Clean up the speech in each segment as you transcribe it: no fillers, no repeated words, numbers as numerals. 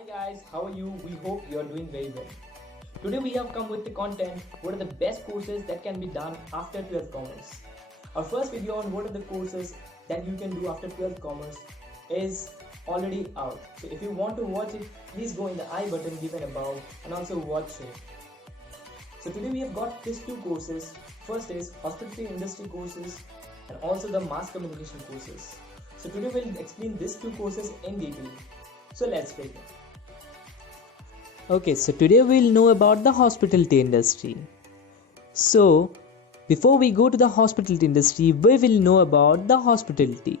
Hi guys, how are you? We hope you are doing very well. Today we have come with the content what are the best courses that can be done after 12th commerce. Our first video on what are the courses that you can do after 12th commerce is already out. So if you want to watch it, please go in the I button given above and also watch it. So today we have got these two courses. First is hospitality industry courses and also the mass communication courses. So today we'll explain these two courses in detail. So let's begin. Okay, so today we'll know about the hospitality industry. So, before we go to the hospitality industry, we will know about the hospitality.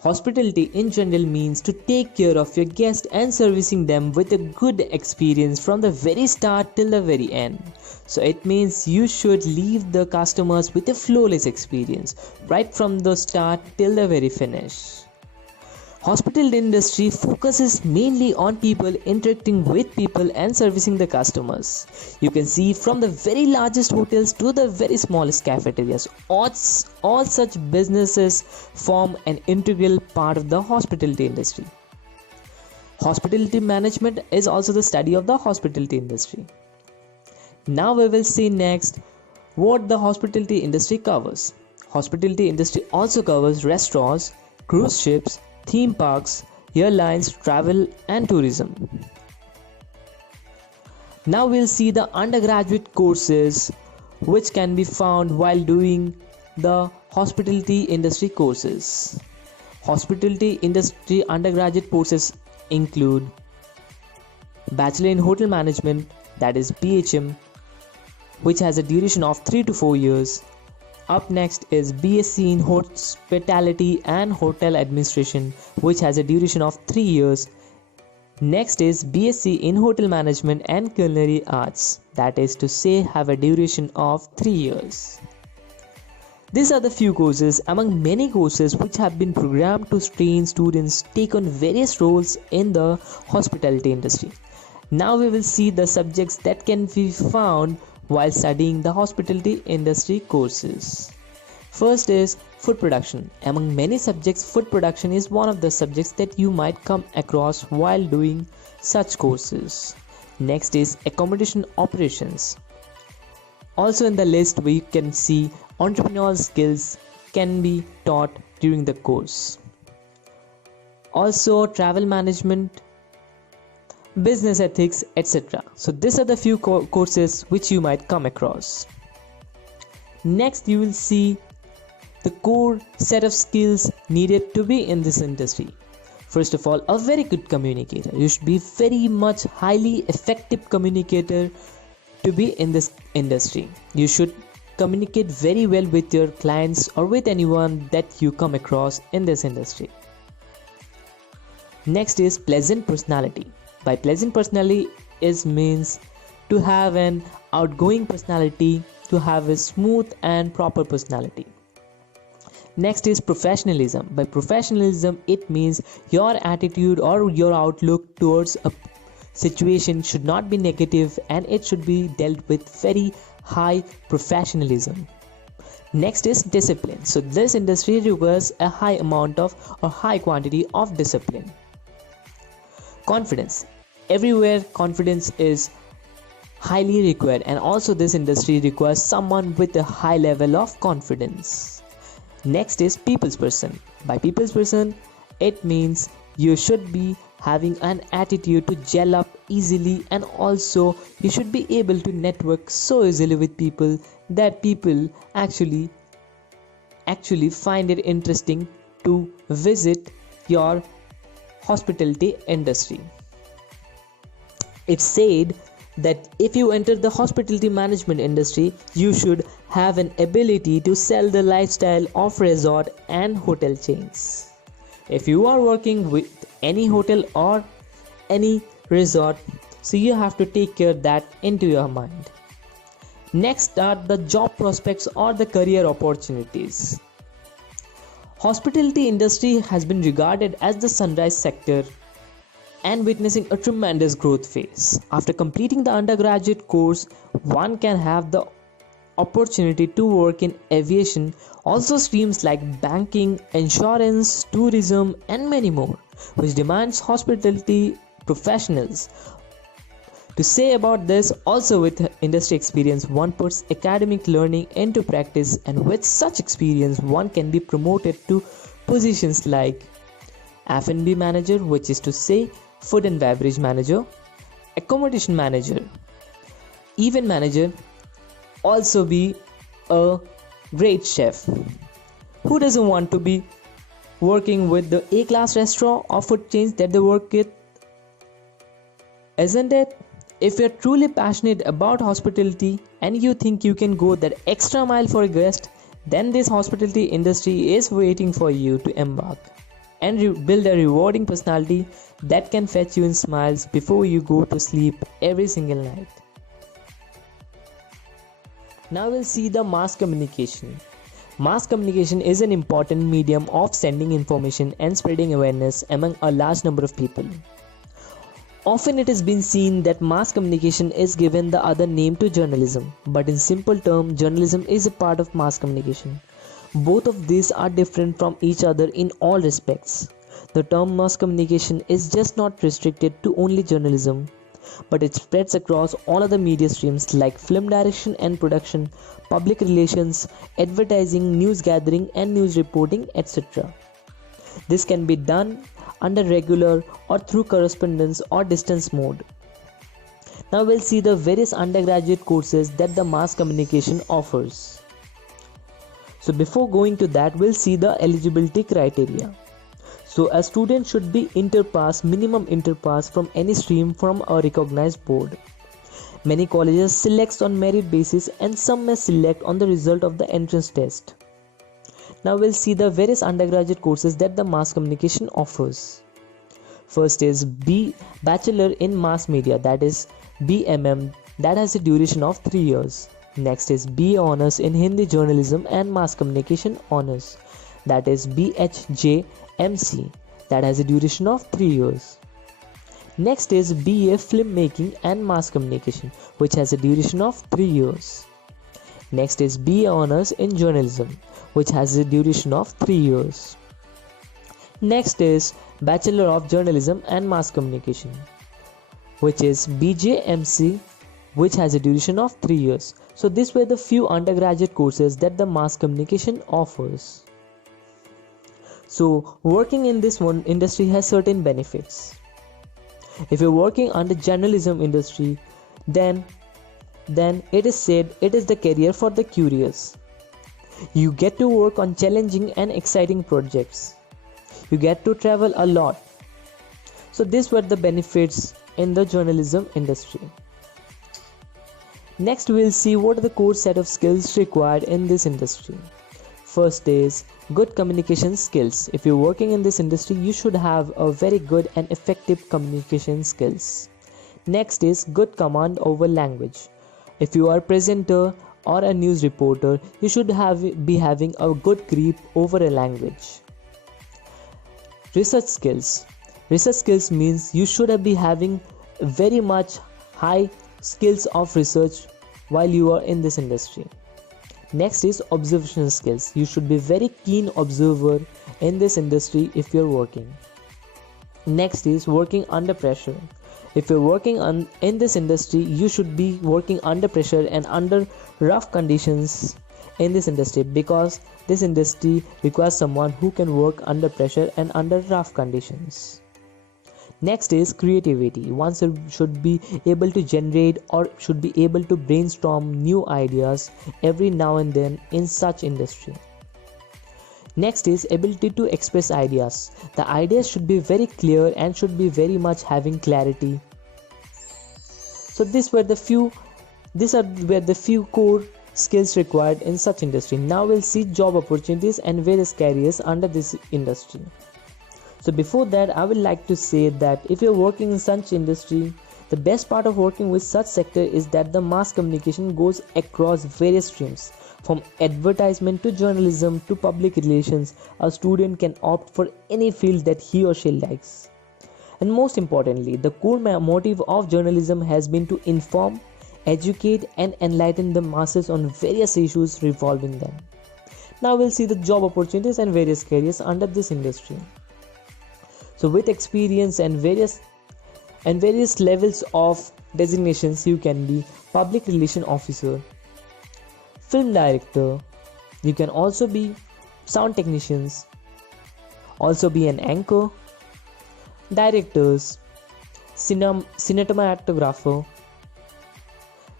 Hospitality in general means to take care of your guests and servicing them with a good experience from the very start till the very end. So it means you should leave the customers with a flawless experience right from the start till the very finish. Hospitality industry focuses mainly on people interacting with people and servicing the customers. You can see from the very largest hotels to the very smallest cafeterias. All such businesses form an integral part of the hospitality industry. Hospitality management is also the study of the hospitality industry. Now we will see next what the hospitality industry covers. Hospitality industry also covers restaurants, cruise ships, theme parks, airlines, travel and tourism. Now we'll see the undergraduate courses which can be found while doing the hospitality industry courses. Hospitality industry undergraduate courses include Bachelor in Hotel Management, that is BHM, which has a duration of 3 to 4 years. Up next is BSc in Hospitality and Hotel Administration, which has a duration of 3 years. Next is BSc in Hotel Management and Culinary Arts, that is to say have a duration of 3 years. These are the few courses among many courses which have been programmed to train students take on various roles in the hospitality industry. Now we will see the subjects that can be found while studying the hospitality industry courses. First is food production. Among many subjects, food production is one of the subjects that you might come across while doing such courses. Next is accommodation operations. Also in the list we can see entrepreneurial skills can be taught during the course. Also travel management, business ethics, etc. So these are the few courses which you might come across. Next you will see the core set of skills needed to be in this industry. First of all, a very good communicator. You should be very much highly effective communicator to be in this industry. You should communicate very well with your clients or with anyone that you come across in this industry. Next is pleasant personality. By pleasant personality is means to have an outgoing personality, to have a smooth and proper personality. Next is professionalism. By professionalism it means your attitude or your outlook towards a situation should not be negative and it should be dealt with very high professionalism. Next is discipline. So this industry requires a high amount of or high quantity of discipline. Confidence. Everywhere confidence is highly required and also this industry requires someone with a high level of confidence. Next is people's person. By people's person it means you should be having an attitude to gel up easily and also you should be able to network so easily with people that people actually find it interesting to visit your hospitality industry. It's said that if you enter the hospitality management industry, you should have an ability to sell the lifestyle of resort and hotel chains. If you are working with any hotel or any resort, so you have to take care that into your mind. Next are the job prospects or the career opportunities. Hospitality industry has been regarded as the sunrise sector and witnessing a tremendous growth phase. After completing the undergraduate course, one can have the opportunity to work in aviation, also streams like banking, insurance, tourism and many more, which demands hospitality professionals. To say about this, also with industry experience, one puts academic learning into practice, and with such experience, one can be promoted to positions like F&B manager, which is to say food and beverage manager, accommodation manager, event manager, also be a great chef. Who doesn't want to be working with the A-class restaurant or food chains that they work with? Isn't it? If you're truly passionate about hospitality and you think you can go that extra mile for a guest, then this hospitality industry is waiting for you to embark and build a rewarding personality that can fetch you in smiles before you go to sleep every single night. Now we'll see the mass communication. Mass communication is an important medium of sending information and spreading awareness among a large number of people. Often it has been seen that mass communication is given the other name to journalism, but in simple terms, journalism is a part of mass communication. Both of these are different from each other in all respects. The term mass communication is just not restricted to only journalism, but it spreads across all other media streams like film direction and production, public relations, advertising, news gathering and news reporting, etc. This can be done under regular or through correspondence or distance mode. Now we'll see the various undergraduate courses that the mass communication offers. So before going to that, we'll see the eligibility criteria. So a student should be minimum interpass from any stream from a recognized board. Many colleges select on merit basis and some may select on the result of the entrance test. Now we'll see the various undergraduate courses that the mass communication offers. First is Bachelor in Mass Media, that is BMM, that has a duration of 3 years. Next is BA Honours in Hindi Journalism and Mass Communication Honours, that is BHJMC, that has a duration of 3 years. Next is BA Filmmaking and Mass Communication, which has a duration of 3 years. Next is BA Honours in Journalism, which has a duration of 3 years. Next is Bachelor of Journalism and Mass Communication, which is BJMC, which has a duration of 3 years. So these were the few undergraduate courses that the mass communication offers. So working in this one industry has certain benefits. If you're working under journalism industry, then it is said it is the career for the curious. You get to work on challenging and exciting projects. You get to travel a lot. So these were the benefits in the journalism industry. Next we'll see what are the core set of skills required in this industry. First is good communication skills. If you're working in this industry, you should have a very good and effective communication skills. Next is good command over language. If you are a presenter or a news reporter, you should be having a good grip over a language. Research skills. Research skills means you should be having very much high skills of research while you are in this industry. Next is observational skills. You should be very keen observer in this industry if you're working. Next is working under pressure. If you're working in this industry, you should be working under pressure and under rough conditions in this industry, because this industry requires someone who can work under pressure and under rough conditions. Next is creativity. One should be able to generate or should be able to brainstorm new ideas every now and then in such industry. Next is ability to express ideas. The ideas should be very clear and should be very much having clarity. So these were the few core skills required in such industry. Now we'll see job opportunities and various careers under this industry. So before that, I would like to say that if you're working in such industry, the best part of working with such sector is that the mass communication goes across various streams. From advertisement to journalism to public relations, a student can opt for any field that he or she likes. And most importantly, the core motive of journalism has been to inform, educate and enlighten the masses on various issues revolving them. Now we'll see the job opportunities and various careers under this industry. So with experience and various and various levels of designations. You can be public relation officer, film director, you can also be sound technicians, also be an anchor, directors, cinematographer,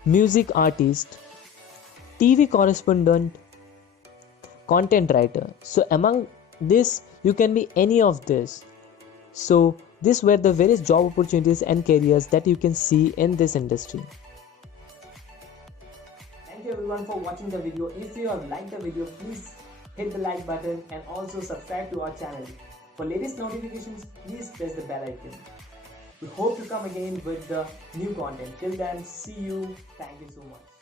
music artist, TV correspondent, content writer. So among this you can be any of this. So these were the various job opportunities and careers that you can see in this industry. Thank you everyone for watching the video. If you have liked the video, please hit the like button and also subscribe to our channel. For latest notifications, please press the bell icon. We hope to come again with the new content. Till then, see you. Thank you so much.